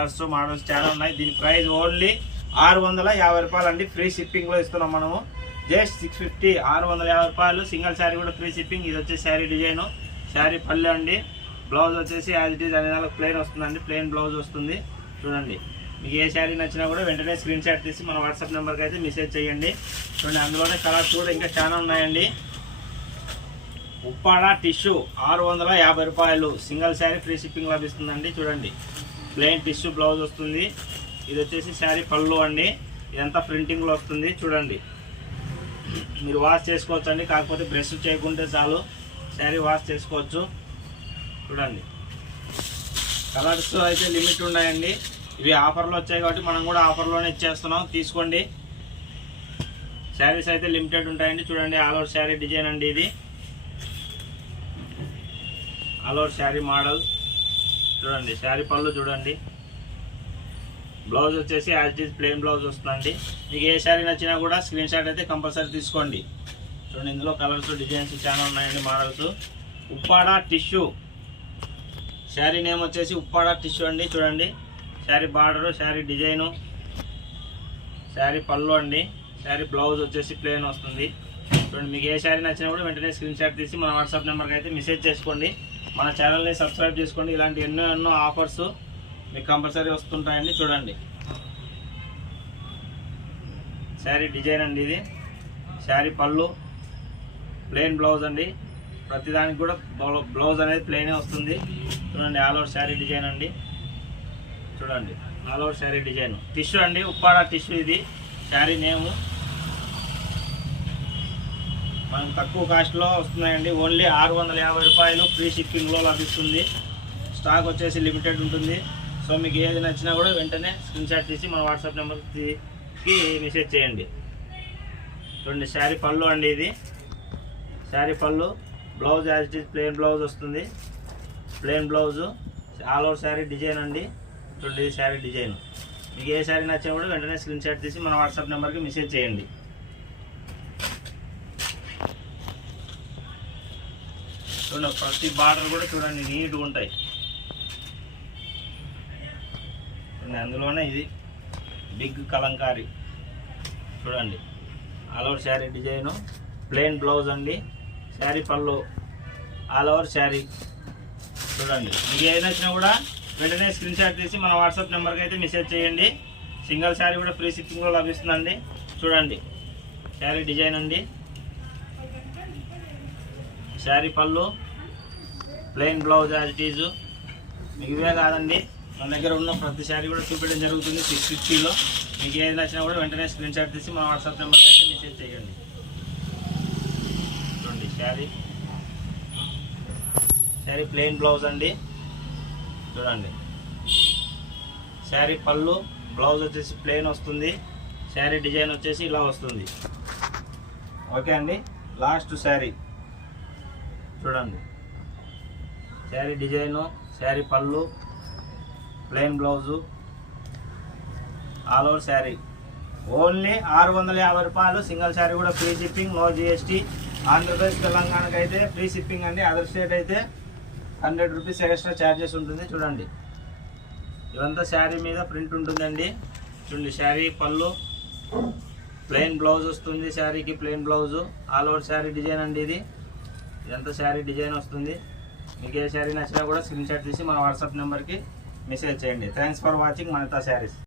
Colours models చాలా ఉన్నాయి. దీని ప్రైస్ ఓన్లీ 650 రూపాయలు అండి. ఫ్రీ షిప్పింగ్లో ఇస్తున్నాం మనము. జస్ట్ 650, 650 రూపాయలు. సింగిల్ శారీ కూడా ఫ్రీ షిప్పింగ్. ఇది వచ్చేసి శారీ డిజైన్, శారీ పల్లె అండి. బ్లౌజ్ వచ్చేసి యాజ్ ఇట్ ఈజ్ అనే ప్లెయిన్ వస్తుందండి. ప్లెయిన్ బ్లౌజ్ వస్తుంది. చూడండి, మీకు ఏ శారీ నచ్చినా కూడా వెంటనే స్క్రీన్ షాట్ తీసి మన వాట్సాప్ నెంబర్కి అయితే మెసేజ్ చేయండి. చూడండి, అందులోనే కలర్స్ కూడా ఇంకా చాలా ఉన్నాయండి. ఉప్పాడ టిష్యూ 650 రూపాయలు. సింగిల్ శారీ ఫ్రీ షిప్పింగ్ లభిస్తుందండి. చూడండి, ప్లెయిన్ టిష్యూ బ్లౌజ్ వస్తుంది. ఇది వచ్చేసి శారీ పళ్ళు అండి. ఇదంతా ప్రింటింగ్లో వస్తుంది. చూడండి, మీరు వాష్ చేసుకోవచ్చు అండి. కాకపోతే బ్రష్ చేయకుంటే చాలు, శారీ వాష్ చేసుకోవచ్చు. చూడండి, కలర్స్ అయితే లిమిట్ ఉన్నాయండి. ఇవి ఆఫర్లో వచ్చాయి కాబట్టి మనం కూడా ఆఫర్లోనే ఇచ్చేస్తున్నాం, తీసుకోండి. శారీస్ అయితే లిమిటెడ్ ఉంటాయండి. చూడండి, ఆల్ ఓవర్ శారీ డిజైన్ అండి. ఇది ఆల్ ఓవర్ శారీ మోడల్. చూడండి, శారీ పళ్ళు చూడండి. బ్లౌజ్ వచ్చేసి as it is plain blouse వస్తుందండి. మీకు ఏ శారీ నచ్చినా కూడా స్క్రీన్ షాట్ అయితే కంపల్సరీ తీసుకోండి. చూడండి, ఇందులో కలర్స్ డిజైన్స్ చాలా ఉన్నాయండి, models. Uppada tissue sari name వచ్చేసి ఉప్పాడ టిష్యూ అండి. చూడండి, శారీ బార్డరు, శారీ డిజైను, శారీ పళ్ళు అండి. శారీ బ్లౌజ్ వచ్చేసి ప్లెయిన్ వస్తుంది. చూడండి, మీకు ఏ శారీ నచ్చినా కూడా వెంటనే స్క్రీన్ షాట్ తీసి మన వాట్సాప్ నెంబర్కి అయితే మెసేజ్ చేసుకోండి. మన ఛానల్ని సబ్స్క్రైబ్ చేసుకోండి. ఇలాంటి ఎన్నో ఆఫర్స్ మీకు కంపల్సరీ వస్తుంటాయండి. చూడండి, శారీ డిజైన్ అండి. ఇది శారీ పళ్ళు, ప్లెయిన్ బ్లౌజ్ అండి. ప్రతిదానికి కూడా బ్లౌజ్ అనేది ప్లెయినే వస్తుంది. చూడండి, ఆల్ ఓవర్ శారీ డిజైన్ అండి. చూడండి, all over sari design. Tissue అండి, ఉప్పాడ టిష్యూ. ఇది శారీ నేము. మనకు తక్కువ కాస్ట్లో వస్తున్నాయండి. ఓన్లీ 650 రూపాయలు ఫ్రీ షిప్పింగ్లో లభిస్తుంది. స్టాక్ వచ్చేసి లిమిటెడ్ ఉంటుంది. సో మీకు ఏది నచ్చినా కూడా వెంటనే స్క్రీన్ షాట్ తీసి మన వాట్సాప్ నెంబర్కి మెసేజ్ చేయండి. చూడండి, శారీ పళ్ళు అండి. ఇది శారీ పళ్ళు. Blouse as it is plain blouse వస్తుంది. Plain blouse, all over sari design అండి. చూడండి, ఇది శారీ డిజైన్. మీకు ఏ శారీ నచ్చినా కూడా వెంటనే స్క్రీన్ షాట్ తీసి మన వాట్సాప్ నెంబర్కి మెసేజ్ చేయండి. చూడండి, ప్రతి బార్డర్ కూడా చూడండి నీట్గా ఉంటాయి. అందులోనే ఇది బిగ్ కలంకారీ. చూడండి, all over sari design, plain blouse అండి. శారీ పళ్ళు, ఆల్ ఓవర్ శారీ. చూడండి, మీకు ఏది నచ్చినా కూడా వెంటనే స్క్రీన్ షాట్ తీసి మన వాట్సాప్ నెంబర్కి అయితే మెసేజ్ చేయండి. సింగిల్ శారీ కూడా ఫ్రీ షిప్పింగ్లో లభిస్తుందండి. చూడండి, శారీ డిజైన్ అండి. శారీ పళ్ళు, plain blouse as it is. మీకు ఇవే కాదండి, మన దగ్గర ఉన్న ప్రతి శారీ కూడా చూపించడం జరుగుతుంది 650లో. మీకు ఏది నచ్చినా కూడా వెంటనే స్క్రీన్ షాట్ తీసి మన వాట్సాప్ నెంబర్కి అయితే మెసేజ్ చేయండి. చూడండి, శారీ ప్లెయిన్ బ్లౌజ్ అండి. చూడండి, శారీ పళ్ళు, బ్లౌజ్ వచ్చేసి ప్లెయిన్ వస్తుంది. శారీ డిజైన్ వచ్చేసి ఇలా వస్తుంది. ఓకే అండి, లాస్ట్ శారీ చూడండి. శారీ డిజైను, శారీ పళ్ళు, plain blouse, all over sari. Only 650 రూపాయలు. సింగిల్ శారీ కూడా free shipping, no GST. Andhra Pradesh తెలంగాణకి అయితే ఫ్రీ షిప్పింగ్ అండి. అదర్ స్టేట్ అయితే 100 రూపీస్ ఎక్స్ట్రా ఛార్జెస్ ఉంటుంది. చూడండి, ఇదంతా శారీ మీద ప్రింట్ ఉంటుందండి. చూడండి, శారీ పళ్ళు, ప్లెయిన్ బ్లౌజ్ వస్తుంది. శారీకి plain blouse, all over sari design అండి. ఇది ఇదంతా శారీ డిజైన్ వస్తుంది. మీకు ఏ శారీ నచ్చినా కూడా స్క్రీన్ షాట్ తీసి మన వాట్సాప్ నెంబర్కి మెసేజ్ చేయండి. Thanks for watching Vanitha saris.